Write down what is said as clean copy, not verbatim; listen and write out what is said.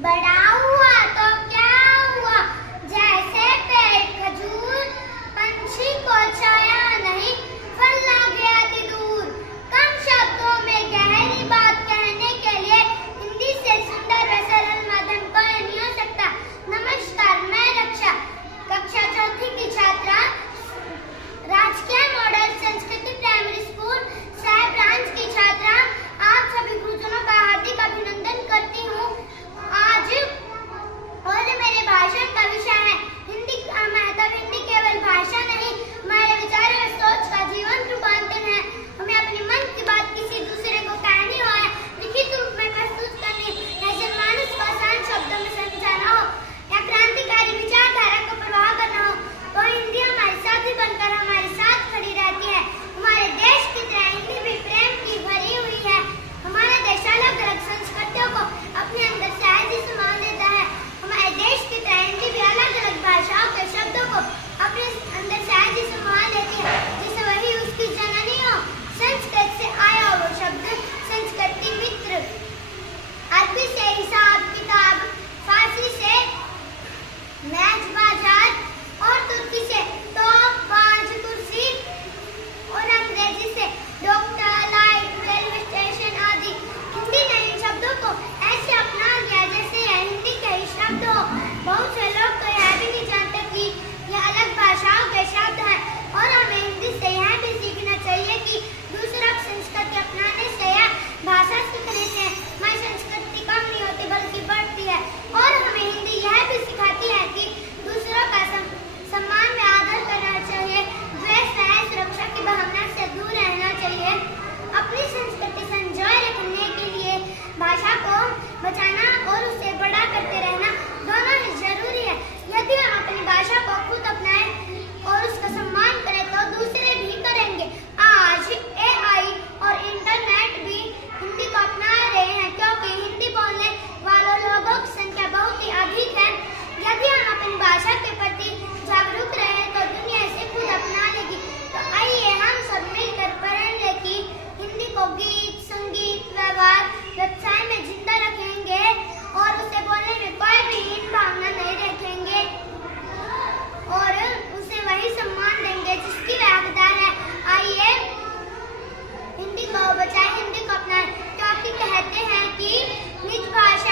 बड़ा हुआ तो क्या हुआ, जैसे पेड़ खजूर, पंछी को छाया नहीं, फल ला गया थी दूर। कम शब्दों में गहरी बात कहने के लिए हिंदी से सुंदर व सरल माध्यम कोई नहीं हो सकता। नमस्कार, मैं रक्षा, कक्षा चौथी की छात्रा, राजकीय मॉडल संस्कृति प्राइमरी स्कूल साहेब ब्रांच की छात्रा, आप सभी गुरुजनों का हार्दिक अभिनंदन करती हूँ। आज और मेरे भाषण का विषय है हिंदी का महत्व। हिंदी केवल भाषा नहीं, हमारे विचार व सोच का जीवन रूपांतरण है। हमें अपने मन की बात किसी दूसरे को कहनी हो, लिखित रूप में प्रस्तुत करनी है, जनमानस को आसान शब्दों में समझाना हो या क्रांतिकारी विचारधारा को प्रवाह करना हो, तो हिंदी हमारे साथी बनकर हमारे साथ खड़ी रहती है। हमारे देश की तरह हिंदी भी प्रेम की भरी हुई है। हमारा देश अलग अलग संस्कृतियों को अपने अंदर सहज समा लेता है। हमारे देश की तरह हिंदी भी अलग अलग भाषाओं के शब्दों को अपने अंदर सहज समा लेती है, जैसे वही उसकी जननी हो। संस्कृत से आया वो शब्द संस्कृति मित्र, अरबी से हिसाब किताब, फारसी से मैच बाजार और तुर्की से तो पांच कुर्सी और अंग्रेजी से डॉक्टर, लाइट, रेलवे स्टेशन आदि। हिंदी ने इन शब्दों को ऐसे अपना लिया जैसे यह हिंदी के ही शब्द हो। बहुत से लोग तो यह भी नहीं जानते कि यह अलग भाषाओं के शब्द हैं, और हमें हिंदी से यह भी सीखना चाहिए कि दूसरा संस्कृति अपनाने से या भाषा सीखने से हमारी संस्कृति कम नहीं होती बल्कि बढ़ती है। और हमें हिंदी यह भी सिखाती है कि दूसरों का सम्मान व आदर करना चाहिए, द्वेष व सुरक्षा की भावना से दूर रहना चाहिए। अपनी संस्कृति संजोए रखने के लिए भाषा को बचाना और उसे बड़ा करते रहना दोनों ही जरूरी है। यदि हम अपनी भाषा को खुद अपनाएं और उसका सम्मान करें तो दूसरे भी करेंगे। आज AI और इंटरनेट भी हिंदी को अपना रहे हैं, क्योंकि हिंदी बोलने वालों लोगों की संख्या बहुत ही अधिक है। यदि हम अपनी भाषा के प्रति जागरूक रहे तो दुनिया इसे खुद अपना लेगी। तो आइए हम सब मिलकर पढ़ेंगे कि हिंदी को गीत, संगीत, व्यवहार, व्यवसाय में जिंदा रखेंगे और उसे बोलने में कोई भी हीन भावना नहीं रखेंगे और उसे वही सम्मान देंगे जिसकी वह हकदार है। आइए हिंदी को बचाएं, हिंदी को अपनाएं, क्योंकि कहते हैं कि निज भाषा